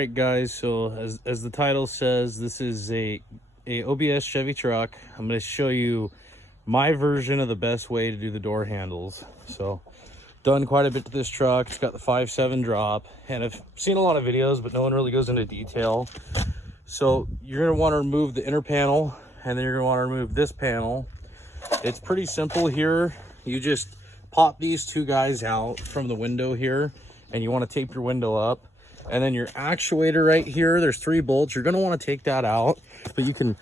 right, guys, so as the title says, this is a OBS Chevy truck. I'm going to show you my version of the best way to do the door handles. So done quite a bit to this truck. It's got the 5.7 drop, and I've seen a lot of videos, but no one really goes into detail. So you're going to want to remove the inner panel, and then you're going to want to remove this panel. It's pretty simple here. You just pop these two guys out from the window here, and you want to tape your window up. And then your actuator right here, there's 3 bolts. You're going to want to take that out, but you can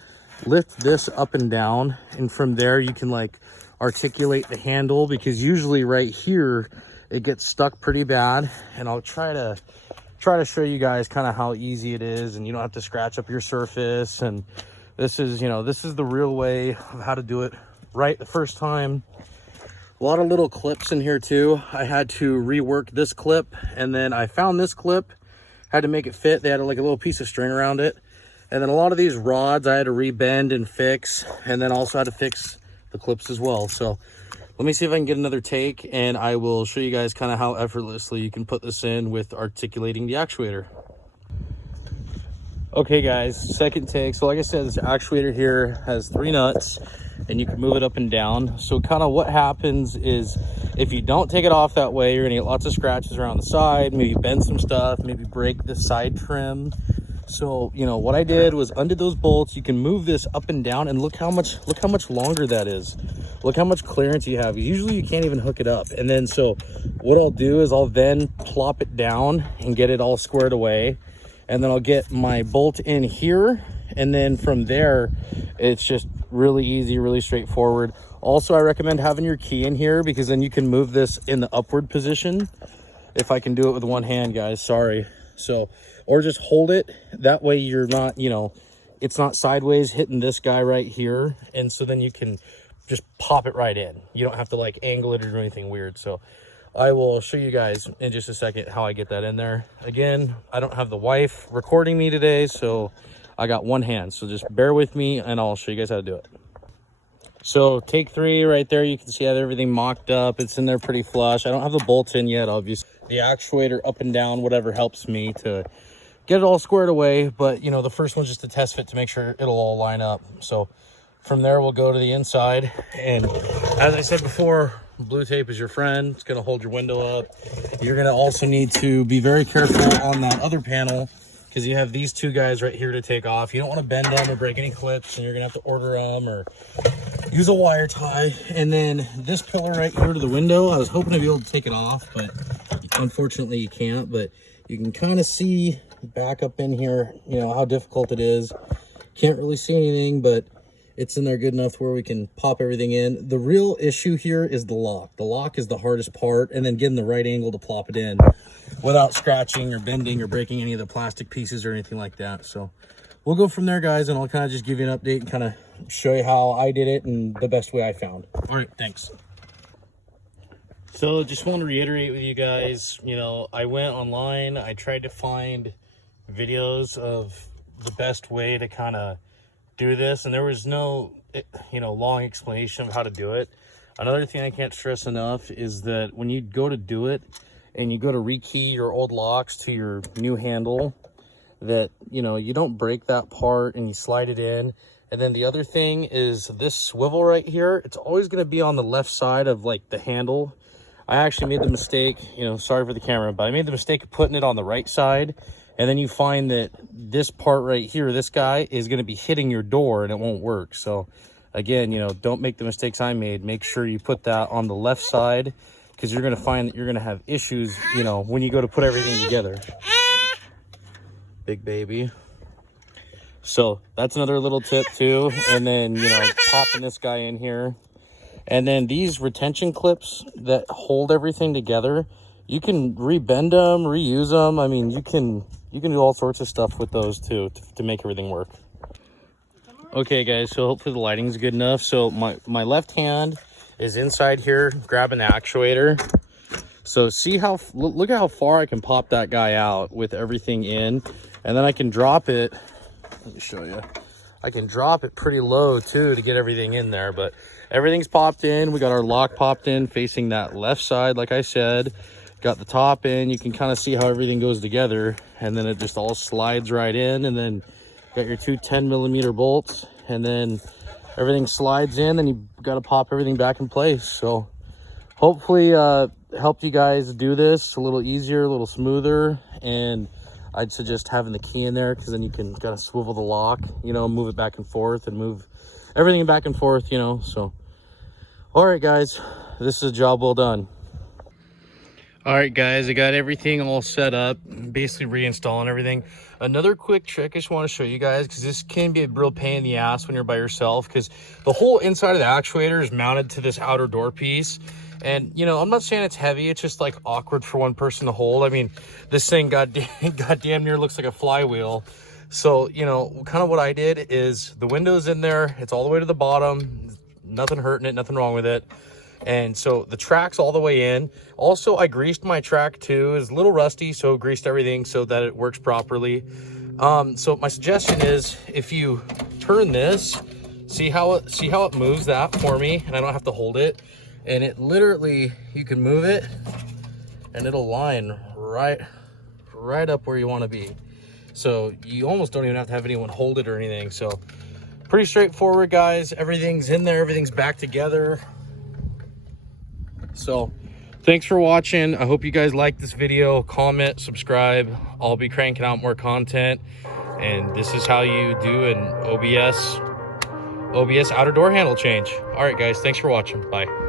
lift this up and down, and from there you can like articulate the handle, because usually right here it gets stuck pretty bad. And I'll try to show you guys kind of how easy it is, and you don't have to scratch up your surface. And this is, you know, this is the real way of how to do it right the first time. A lot of little clips in here too. I had to rework this clip, and then I found this clip, had to make it fit. They had like a little piece of string around it. And then a lot of these rods I had to rebend and fix, and then also had to fix the clips as well. So let me see if I can get another take, and I will show you guys kind of how effortlessly you can put this in with articulating the actuator. Okay guys, second take. So like I said, this actuator here has 3 nuts, and you can move it up and down. So kind of what happens is, if you don't take it off that way, you're gonna get lots of scratches around the side, maybe bend some stuff, maybe break the side trim. So, you know, what I did was undid those bolts. You can move this up and down, and look how much longer that is. Look how much clearance you have. Usually you can't even hook it up. And then, so what I'll do is I'll then plop it down and get it all squared away. And then I'll get my bolt in here. And then from there, it's just really easy, really straightforward. Also, I recommend having your key in here, because then you can move this in the upward position. If I can do it with one hand, guys, sorry. So, or just hold it. That way you're not, you know, it's not sideways hitting this guy right here. And so then you can just pop it right in. You don't have to like angle it or do anything weird. So I will show you guys in just a second how I get that in there. Again, I don't have the wife recording me today, so I got one hand. So just bear with me, and I'll show you guys how to do it. So take 3 right there. You can see I have everything mocked up. It's in there pretty flush. I don't have the bolts in yet, obviously. The actuator up and down, whatever helps me to get it all squared away. But, you know, the first one's just a test fit to make sure it'll all line up. So from there, we'll go to the inside. And as I said before, blue tape is your friend. It's going to hold your window up. You're going to also need to be very careful on that other panel, because you have these 2 guys right here to take off. You don't want to bend them or break any clips, and you're going to have to order them or use a wire tie. And then this pillar right here to the window, I was hoping to be able to take it off, but unfortunately you can't. But you can kind of see back up in here, you know, how difficult it is. Can't really see anything, but it's in there good enough where we can pop everything in. The real issue here is the lock. The lock is the hardest part, and then getting the right angle to plop it in without scratching or bending or breaking any of the plastic pieces or anything like that. So we'll go from there, guys, and I'll kind of just give you an update and kind of show you how I did it and the best way I found. All right, thanks. So just want to reiterate with you guys, you know, I went online, I tried to find videos of the best way to kind of do this, and there was no, you know, long explanation of how to do it. Another thing I can't stress enough is that when you go to do it and you go to rekey your old locks to your new handle, that, you know, you don't break that part and you slide it in. And then the other thing is this swivel right here, it's always going to be on the left side of like the handle. I actually made the mistake, you know, sorry for the camera, but I made the mistake of putting it on the right side. And then you find that this part right here, this guy, is going to be hitting your door, and it won't work. So again, you know, don't make the mistakes I made. Make sure you put that on the left side, because you're going to find that you're going to have issues, you know, when you go to put everything together. Big baby. So that's another little tip too. And then, you know, popping this guy in here. And then these retention clips that hold everything together, you can rebend them, reuse them. I mean, you can do all sorts of stuff with those too to make everything work. Okay guys, so hopefully the lighting is good enough. So my left hand is inside here grabbing the actuator. So see how, look at how far I can pop that guy out with everything in. And then I can drop it, let me show you. I can drop it pretty low too to get everything in there, but everything's popped in. We got our lock popped in facing that left side, like I said. got the top in. You can kind of see how everything goes together, and then it just all slides right in. And then got your two 10mm bolts, and then everything slides in. Then you got to pop everything back in place. So hopefully helped you guys do this a little easier, a little smoother. And I'd suggest having the key in there, because then you can kind of swivel the lock, you know, move it back and forth and move everything back and forth, you know. So all right guys, this is a job well done. All right guys, I got everything all set up, basically reinstalling everything. Another quick trick I just want to show you guys, because this can be a real pain in the ass when you're by yourself, because the whole inside of the actuator is mounted to this outer door piece. And you know, I'm not saying it's heavy, it's just like awkward for one person to hold. I mean, this thing goddamn near looks like a flywheel. So you know, kind of what I did is the window's in there, it's all the way to the bottom, nothing hurting it, nothing wrong with it. And so the track's all the way in. Also, I greased my track too. It's a little rusty, so greased everything so that it works properly. So my suggestion is, if you turn this, see how it moves that for me, and I don't have to hold it. And it literally, you can move it and it'll line right up where you want to be. So you almost don't even have to have anyone hold it or anything. So pretty straightforward guys. Everything's in there, everything's back together. So thanks for watching. I hope you guys like this video. Comment, subscribe. I'll be cranking out more content, and this is how you do an OBS outer door handle change. All right guys, thanks for watching. Bye.